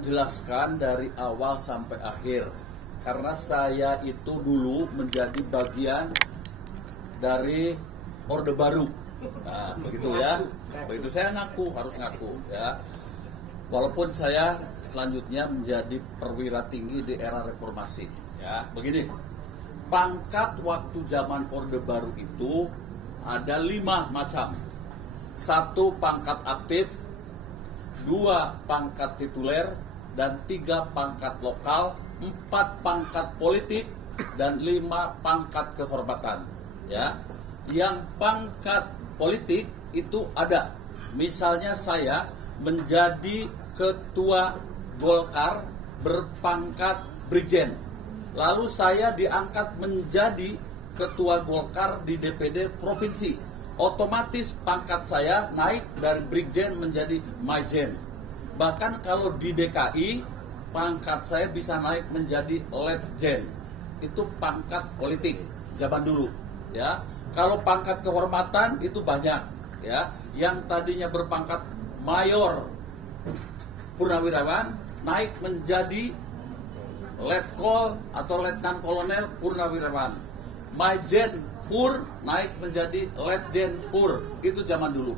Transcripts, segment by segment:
Jelaskan dari awal sampai akhir karena saya itu dulu menjadi bagian dari Orde Baru. Nah, begitu ya. Begitu saya harus ngaku ya. Walaupun saya selanjutnya menjadi perwira tinggi di era reformasi ya. Begini. Pangkat waktu zaman Orde Baru itu ada 5 macam. 1 pangkat aktif, 2 pangkat tituler, dan 3 pangkat lokal, 4 pangkat politik, dan 5 pangkat kehormatan. Ya, yang pangkat politik itu ada. Misalnya saya menjadi ketua Golkar berpangkat Brigjen. Lalu saya diangkat menjadi ketua Golkar di DPD provinsi. Otomatis pangkat saya naik dari Brigjen menjadi Majen. Bahkan kalau di DKI, pangkat saya bisa naik menjadi Letjen. Itu pangkat politik zaman dulu, ya. Kalau pangkat kehormatan itu banyak, ya. Yang tadinya berpangkat mayor purnawirawan naik menjadi letkol atau letnan kolonel purnawirawan. Majen Pur naik menjadi Letjen Pur, itu zaman dulu.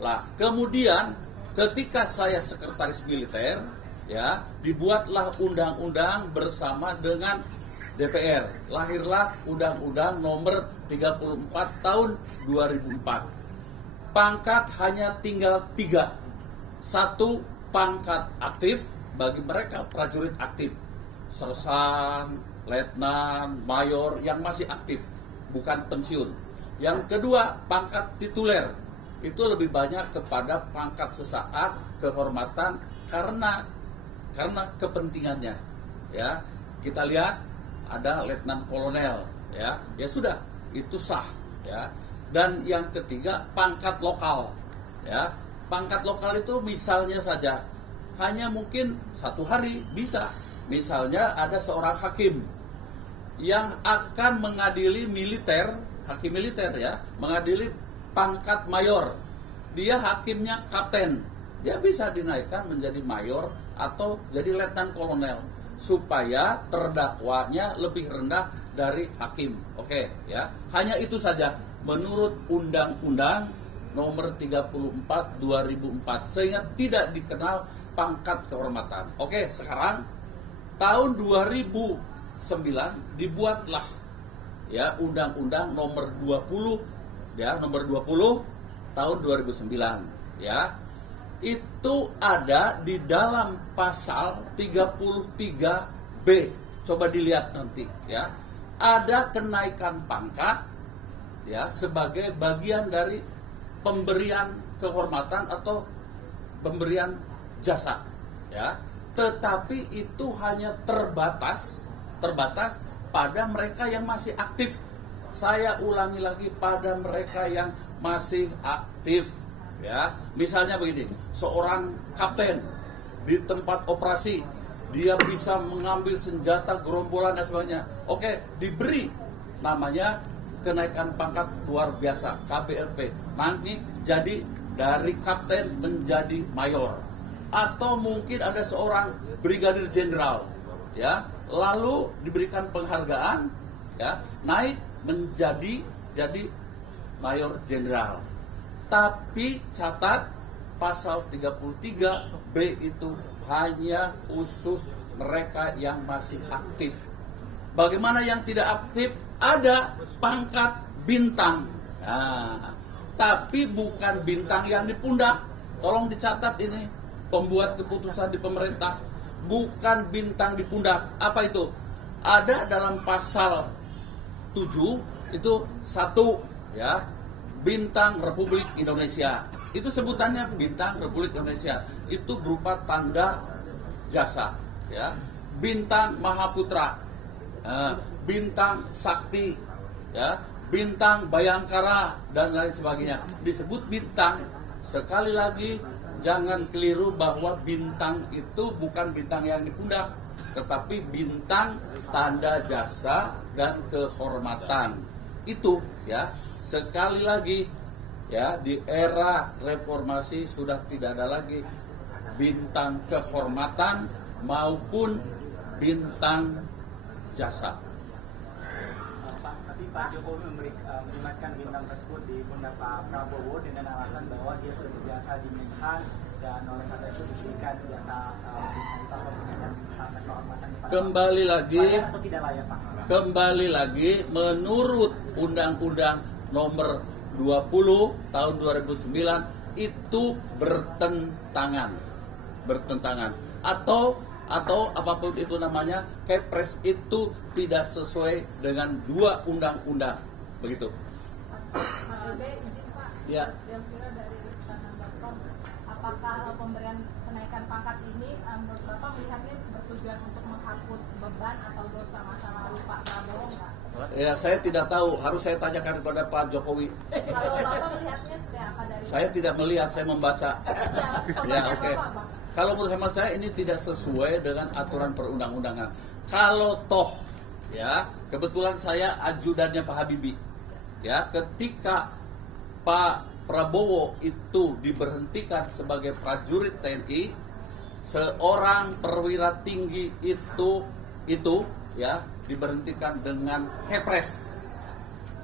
Lah, kemudian ketika saya sekretaris militer, ya, dibuatlah undang-undang bersama dengan DPR. Lahirlah Undang-Undang Nomor 34 Tahun 2004. Pangkat hanya tinggal 3. 1 pangkat aktif bagi mereka prajurit aktif, sersan, letnan, mayor yang masih aktif, bukan pensiun. Yang kedua, pangkat tituler. Itu lebih banyak kepada pangkat sesaat, kehormatan karena kepentingannya. Ya, kita lihat ada letnan kolonel, ya. Ya sudah, itu sah, ya. Dan yang ketiga, pangkat lokal. Ya. Pangkat lokal itu misalnya saja hanya mungkin 1 hari bisa. Misalnya ada seorang hakim yang akan mengadili militer, hakim militer ya, mengadili pangkat mayor. Dia hakimnya kapten, dia bisa dinaikkan menjadi mayor atau jadi letnan kolonel supaya terdakwanya lebih rendah dari hakim. Oke, ya. Hanya itu saja menurut Undang-Undang Nomor 34 2004 sehingga tidak dikenal pangkat kehormatan. Oke, sekarang tahun 2009 dibuatlah ya Undang-Undang Nomor 20 ya, Nomor 20 tahun 2009 ya. Itu ada di dalam pasal 33B. Coba dilihat nanti ya. Ada kenaikan pangkat ya sebagai bagian dari pemberian kehormatan atau pemberian jasa ya. Tetapi itu hanya terbatas pada mereka yang masih aktif. Saya ulangi lagi, pada mereka yang masih aktif, ya. Misalnya begini, seorang kapten di tempat operasi, dia bisa mengambil senjata gerombolan dan sebagainya. Oke, diberi namanya kenaikan pangkat luar biasa, KBLP. Nanti jadi dari kapten menjadi mayor. Atau mungkin ada seorang brigadir jenderal, ya, lalu diberikan penghargaan, ya, naik menjadi mayor jenderal. Tapi catat pasal 33B itu hanya khusus mereka yang masih aktif. Bagaimana yang tidak aktif? Ada pangkat bintang. Nah, tapi bukan bintang yang di pundak. Tolong dicatat ini, pembuat keputusan di pemerintah, bukan bintang di pundak. Apa itu? Ada dalam pasal 7 itu 1 ya, bintang Republik Indonesia. Itu sebutannya bintang Republik Indonesia. Itu berupa tanda jasa ya. Bintang Mahaputra, bintang Sakti ya, bintang Bayangkara dan lain sebagainya. Disebut bintang. Sekali lagi, jangan keliru bahwa bintang itu bukan bintang yang di pundak, tetapi bintang tanda jasa dan kehormatan. Itu ya, sekali lagi ya, di era reformasi sudah tidak ada lagi bintang kehormatan maupun bintang jasa. Tapi Pak Jokowi menyematkan bintang tersebut di pundak Pak Prabowo dengan alasan bahwa dia sudah berjasa di Menhan dan oleh karena itu diberikan jasa Kembali lagi, atau tidak layak, Pak? Kembali lagi menurut Undang-Undang Nomor 20 tahun 2009 itu bertentangan atau apapun itu namanya, Kepres itu tidak sesuai dengan dua undang-undang, begitu. Ya. Dari Istana.com, apakah pemberian kenaikan pangkat ini menurut Bapak melihatnya bertujuan untuk menghapus beban atau dosa masa lalu Pak Prabowo enggak? Ya, saya tidak tahu, harus saya tanyakan kepada Pak Jokowi. Kalau Bapak melihatnya seperti apa dari Saya tidak melihat, saya membaca. Ya, oke. Kalau menurut hemat saya ini tidak sesuai dengan aturan perundang-undangan. Kalau toh, ya, kebetulan saya ajudannya Pak Habibie. Ya, ketika Pak Prabowo itu diberhentikan sebagai prajurit TNI, seorang perwira tinggi itu ya diberhentikan dengan Kepres.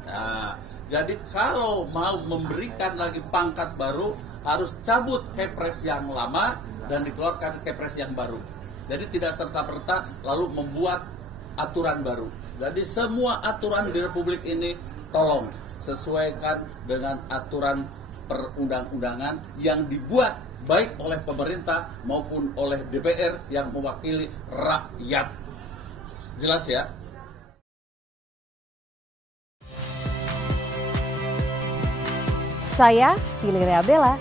Nah, jadi kalau mau memberikan lagi pangkat baru harus cabut Kepres yang lama dan dikeluarkan Kepres yang baru. Jadi tidak serta-merta lalu membuat aturan baru. Jadi semua aturan di Republik ini tolong sesuaikan dengan aturan perundang-undangan yang dibuat baik oleh pemerintah maupun oleh DPR yang mewakili rakyat. Jelas ya? Saya Valeria Bella.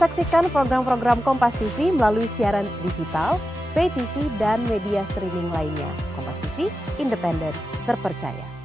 Saksikan program-program Kompas TV melalui siaran digital, pay TV, dan media streaming lainnya. Kompas TV, independen, terpercaya.